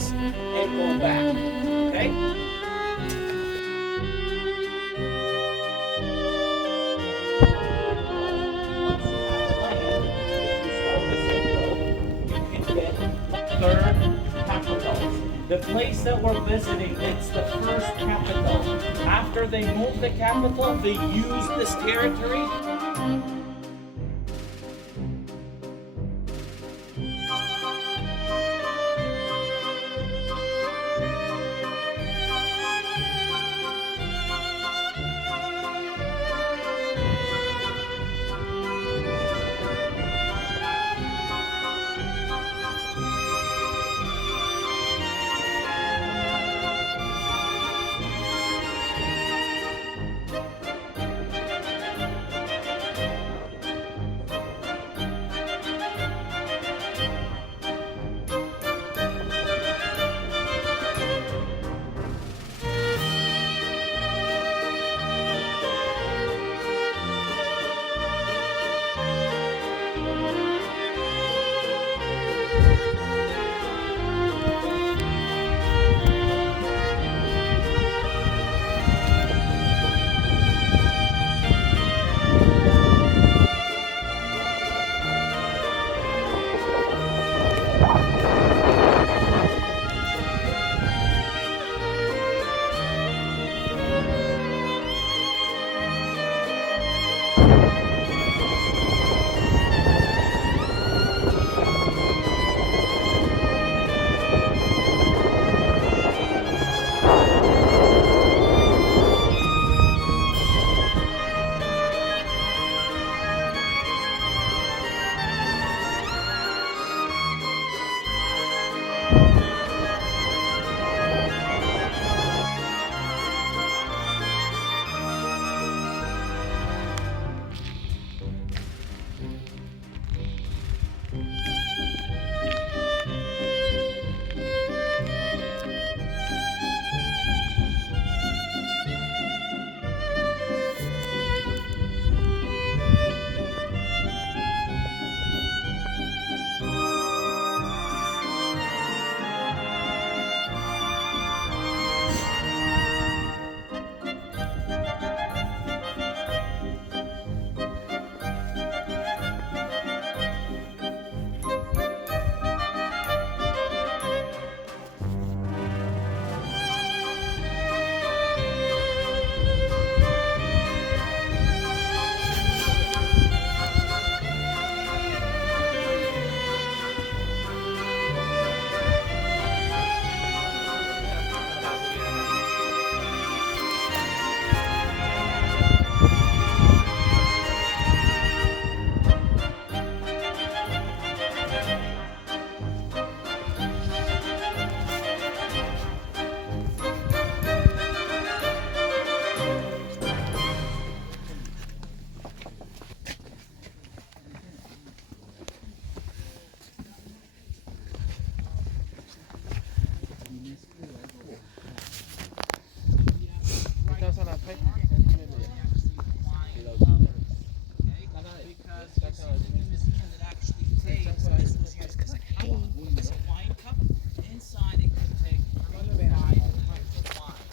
across and go back. Okay? Third capitals. The place that we're visiting, it's the first capital. After they moved the capital, they used this territory.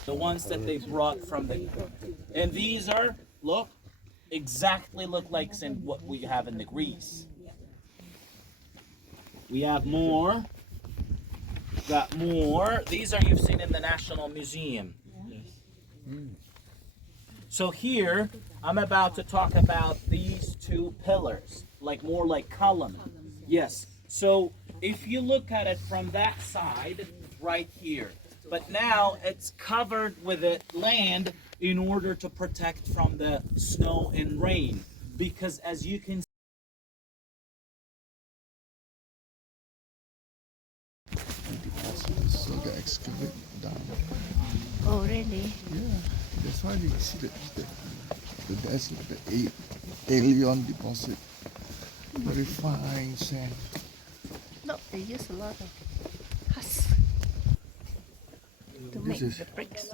The ones that they brought from the, and these are, look, exactly look like what we have in the Greece. We have more. Got more. These are you've seen in the National Museum. So here, I'm about to talk about these two pillars, like more like column. Yes. So if you look at it from that side, right here, but now it's covered with land in order to protect from the snow and rain, because as you can So they excavate down. Oh, really? Yeah, that's why you see that's the alien deposit. Very fine sand. No, they use a lot of husk to make is- the bricks.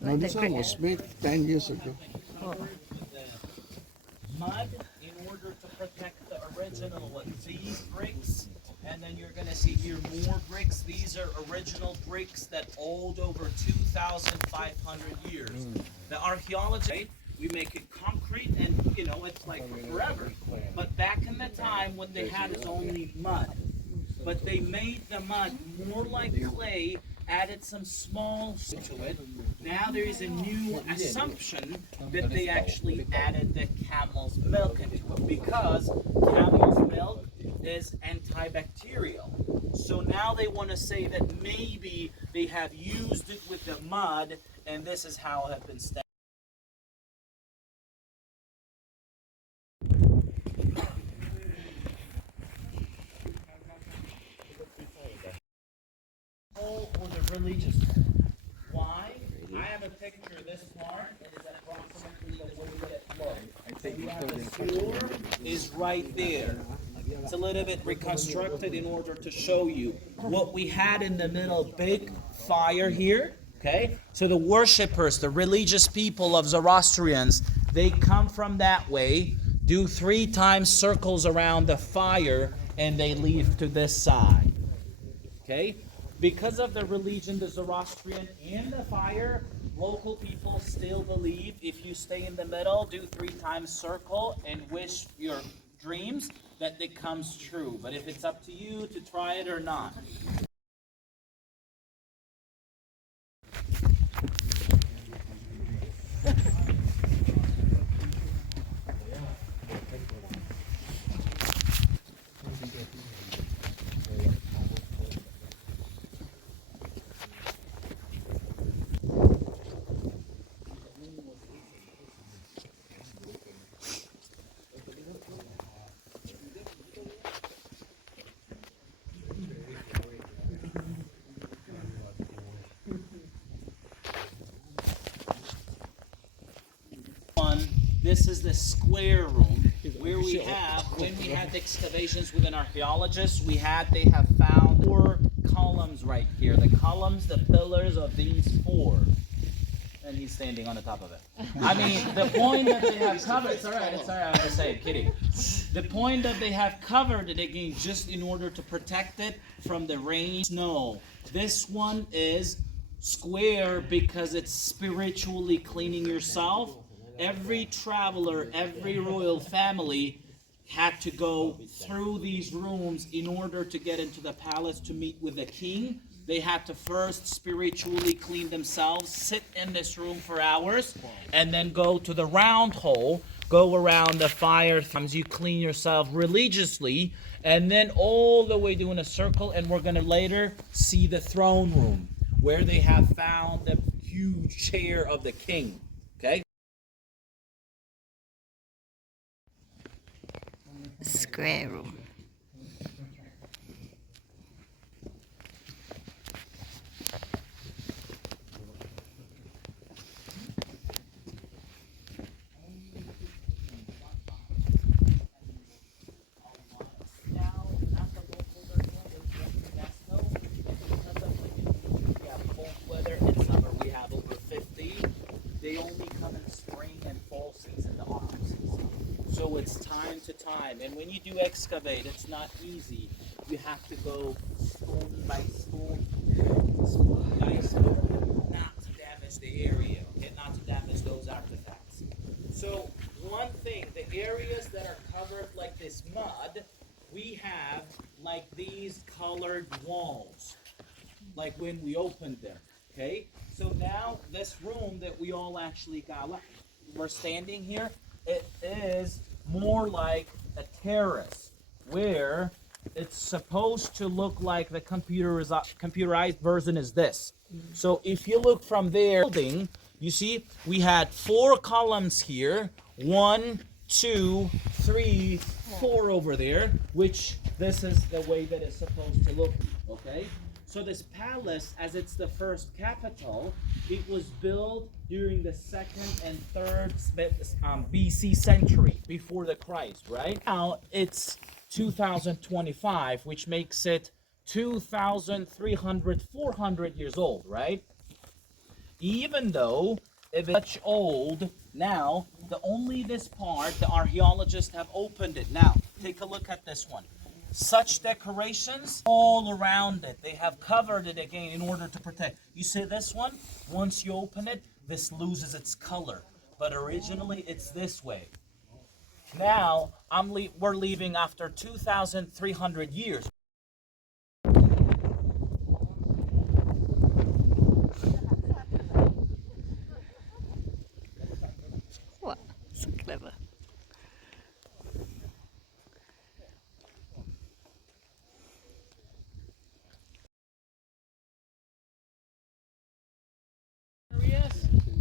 Now this one was made 10 years ago. Oh, mud in order order to protect the original these bricks. And then you're going to see here more bricks. These are original bricks that old over 2,500 years. The archaeology, we make it concrete and, you know, it's like for forever. But back in the time, what they had is only mud. But they made the mud more like clay, added some small to it. Now there is a new assumption that they actually added the camel's milk into it, because camel's milk is antibacterial. So now they want to say that maybe they have used it with the mud, and this is how it has been stamped. Or the religious. Why? I have a picture. This part is approximately the way that it looks. So you have the sewer is right there. It's a little bit reconstructed in order to show you what we had in the middle. Big fire here. Okay, so the worshippers, the religious people of Zoroastrians, they come from that way, do 3 times circles around the fire, and they leave to this side. Okay, because of the religion, the Zoroastrian, and the fire, local people still believe if you stay in the middle, do 3 times circle, and wish your dreams, that it comes true. But if it's up to you to try it or not. This is the square room where we have, when we had the excavations with an archaeologist, they have found 4 columns right here. The columns, the pillars of these 4. And he's standing on the top of it. I mean, the point that they have covered, it's all right, I'm just saying, kidding. The point that they have covered it again, just in order to protect it from the rain, snow. This one is square because it's spiritually cleaning yourself. Every traveler, every royal family had to go through these rooms in order to get into the palace to meet with the king. They had to first spiritually clean themselves, sit in this room for hours, and then go to the round hole, go around the fire. Sometimes you clean yourself religiously, and then all the way doing a circle, and we're going to later see the throne room, where they have found the huge chair of the king. Okay? Square room. They only come in spring and fall season, the autumn season. So it's time to time. And when you do excavate, it's not easy. You have to go stone by stone, not to damage the area, okay? Not to damage those artifacts. So one thing, the areas that are covered like this mud, we have like these colored walls, like when we opened them, okay? So now this room that we all actually got, we're standing here, it is more like a terrace where it's supposed to look like the computerized version is this. So if you look from there, you see we had 4 columns here, 1, 2, 3, 4 over there, which this is the way that it's supposed to look, okay? So this palace, as it's the first capital, it was built during the 2nd and 3rd BC century, before the Christ, right? Now it's 2025, which makes it 2,300, 400 years old, right? Even though if it's such old, Now, only this part, the archaeologists have opened it. Now, take a look at this one. Such decorations all around it. They have covered it again in order to protect. You see this one? Once you open it, this loses its color. But originally, it's this way. Now, we're leaving after 2,300 years. Wow, so clever.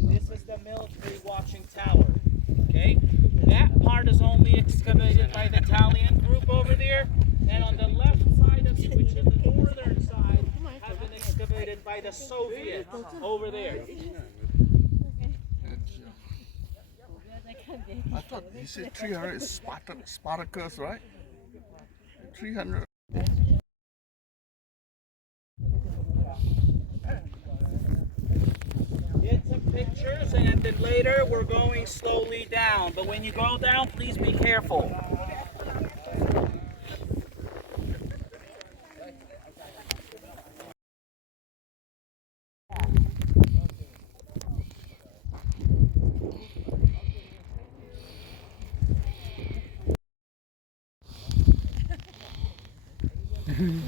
This is the military watching tower. Okay, that part is only excavated by the Italian group over there, and on the left side of it, which is the northern side, has been excavated by the Soviets over there. I thought you said 300 is Spartacus, right? 300. Get some pictures, and then later we're going slowly down. But when you go down, please be careful. You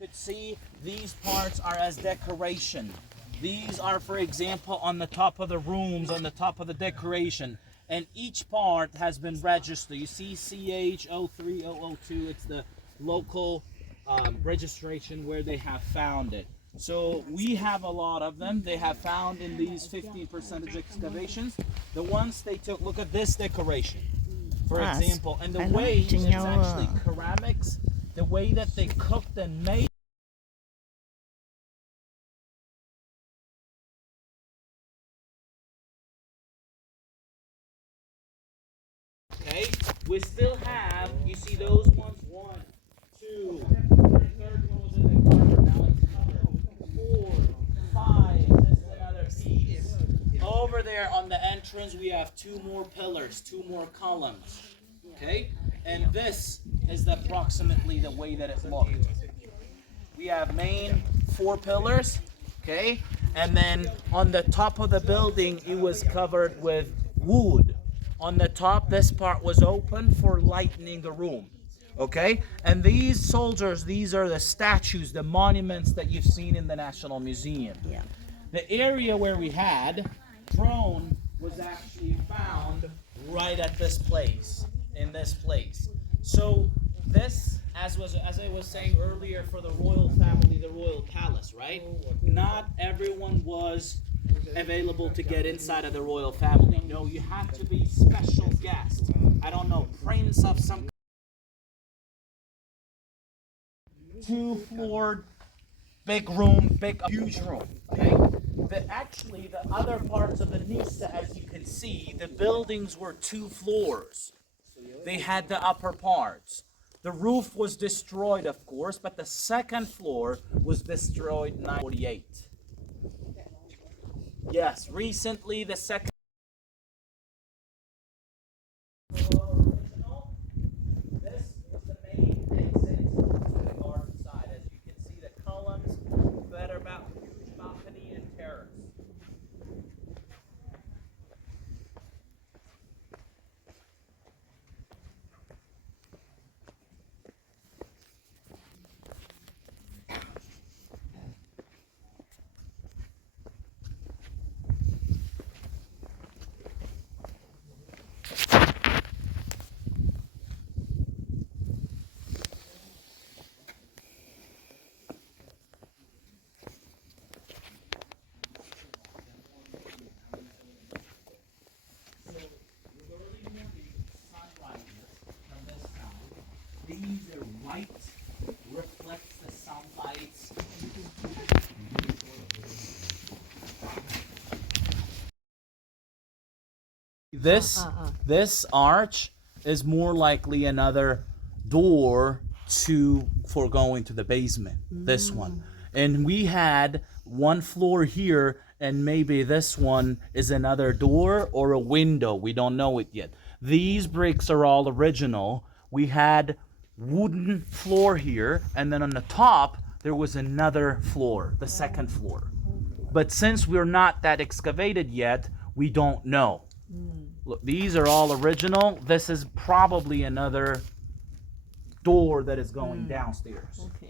could see these parts are as decoration. These are, for example, on the top of the rooms, on the top of the decoration. And each part has been registered. You see CH03002, it's the local registration where they have found it. So we have a lot of them. They have found in these 15% excavations. The ones they took, look at this decoration, for example. And the way it's actually ceramics, the way that they cooked and made. Okay, we still have, you see those ones, 1, 2, the third one was in the cover, now it's covered, 4, 5, this is another piece. Over there on the entrance we have 2 more pillars, 2 more columns, okay? And this is approximately the way that it looked. We have main 4 pillars, okay? And then on the top of the building it was covered with wood. On the top, this part was open for lightening the room. Okay? And these soldiers, these are the statues, the monuments that you've seen in the National Museum. Yeah. The area where we had throne was actually found right at this place, in this place. So this, as I was saying earlier, for the royal family, the royal palace, right? Not everyone was available to get inside of the royal family. No, you had to be special guest. I don't know, prince of some 2-floored, big room, huge room. Okay. Actually, the other parts of the Nisa, as you can see, the buildings were 2 floors. They had the upper parts. The roof was destroyed, of course, but the second floor was destroyed in 1948. Yes, recently the second. This was the main exit to the garden side. As you can see, the columns that are about huge balcony and terrace. These are white, reflects the sunlight. This arch is more likely another door for going to the basement. This one. And we had 1 floor here and maybe this one is another door or a window. We don't know it yet. These bricks are all original. We had wooden floor here, and then on the top there was another floor, the second floor. But since we're not that excavated yet, we don't know. Look, these are all original. This is probably another door that is going downstairs. Okay.